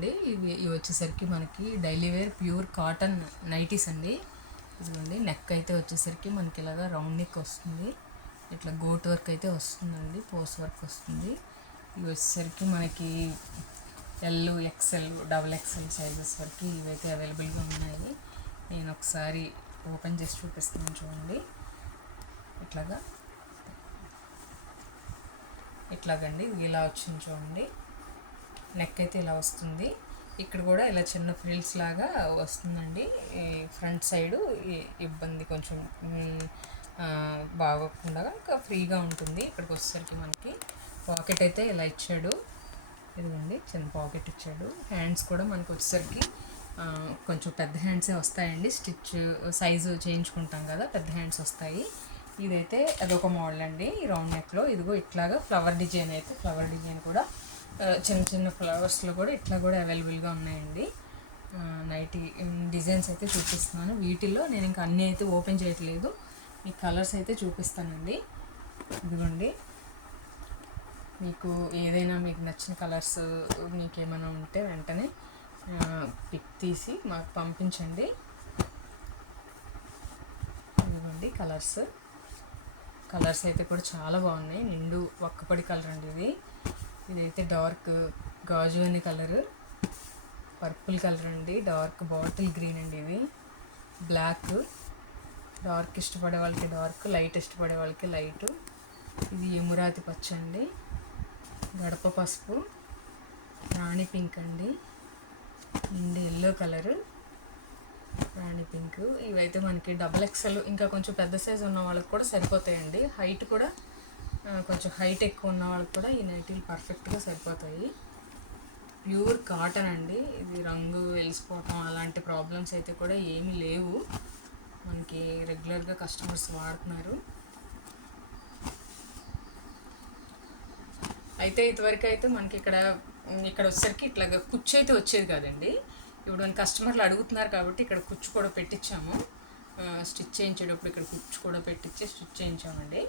అండి. ఇవి వచ్చేసరికి మనకి daily wear pure cotton nighties అండి. ఇదిగోండి నెక్ అయితే వచ్చేసరికి మనకి ఇలాగా రౌండ్ నెక్ వస్తుంది. ఇట్లా గోట్ వర్క్ అయితే వస్తుందండి, పోస్ట్ వర్క్ వస్తుంది. ఇవి వచ్చేసరికి మనకి L, XL, double XL sizes వరకు ఇవైతే అవైలబుల్గా ఉన్నాయి. నేను ఒకసారి ఓపెన్ చేసి చూపిస్తున్నాను చూడండి. ఇట్లాగండి ఇలా వచ్చింది చూడండి. నెక్ అయితే ఇలా వస్తుంది. ఇక్కడ కూడా ఇలా చిన్న ఫ్రిల్స్ లాగా వస్తుందండి. ఈ ఫ్రంట్ సైడు ఇబ్బంది కొంచెం బాగోకుండా ఇంకా ఫ్రీగా ఉంటుంది. ఇక్కడికి వచ్చేసరికి మనకి పాకెట్ అయితే ఇలా ఇచ్చాడు. ఇదిగోండి చిన్న పాకెట్ ఇచ్చాడు. హ్యాండ్స్ కూడా మనకు వచ్చేసరికి కొంచెం పెద్ద హ్యాండ్సే వస్తాయండి. స్టిచ్ సైజు చేయించుకుంటాం కదా, పెద్ద హ్యాండ్స్ వస్తాయి. ఇదైతే అదొక మోడల్ అండి. ఈ రౌండ్ నెక్లో ఇదిగో ఇట్లాగా ఫ్లవర్ డిజైన్ కూడా చిన్న చిన్న ఫ్లవర్స్లో కూడా ఇట్లా కూడా అవైలబుల్గా ఉన్నాయండి. నైటీ డిజైన్స్ అయితే చూపిస్తున్నాను. వీటిల్లో నేను ఇంకా అన్నీ అయితే ఓపెన్ చేయట్లేదు, ఈ కలర్స్ అయితే చూపిస్తానండి. ఇదిగోండి మీకు ఏదైనా మీకు నచ్చిన కలర్స్ మీకు ఏమైనా ఉంటే వెంటనే పిక్ తీసి మాకు పంపించండి. ఇదిగోండి కలర్స్ అయితే కూడా చాలా బాగున్నాయి. నిండు ఒక్కపడి కలర్ అండి ఇదైతే డార్క్ గాజు అనే కలర్, పర్పుల్ కలర్ అండి, డార్క్ బాటిల్ గ్రీన్ అండి, ఇది బ్లాక్, డార్క్ ఇష్టపడే వాళ్ళకి డార్క్, లైట్ ఇష్టపడే వాళ్ళకి లైట్, ఇది ఎమురాతి పచ్చ అండి, గడప పసుపు, రాణి పింక్ అండి, and yellow colour, Rani pink. ఇవైతే మనకి డబల్ ఎక్సెల్ ఇంకా కొంచెం పెద్ద సైజు ఉన్న వాళ్ళకి కూడా సరిపోతాయండి. హైట్ కూడా కొంచెం హైట్ ఎక్కువ ఉన్న వాళ్ళకి కూడా ఈ నైటీలు పర్ఫెక్ట్గా సరిపోతాయి. ప్యూర్ కాటన్ అండి. ఇది రంగు వెలిసిపోవటం అలాంటి ప్రాబ్లమ్స్ అయితే కూడా ఏమీ లేవు. మనకి రెగ్యులర్గా కస్టమర్స్ వాడుతున్నారు. అయితే ఇదివరకు అయితే మనకి ఇక్కడ వచ్చేసరికి ఇట్లాగా కుచ్చు అయితే వచ్చేది కాదండి. ఇప్పుడు మన కస్టమర్లు అడుగుతున్నారు కాబట్టి ఇక్కడ కుచ్చు కూడా పెట్టించాము. స్టిచ్ చేయించేటప్పుడు ఇక్కడ కుచ్చు కూడా పెట్టించి స్టిచ్ చేయించామండి.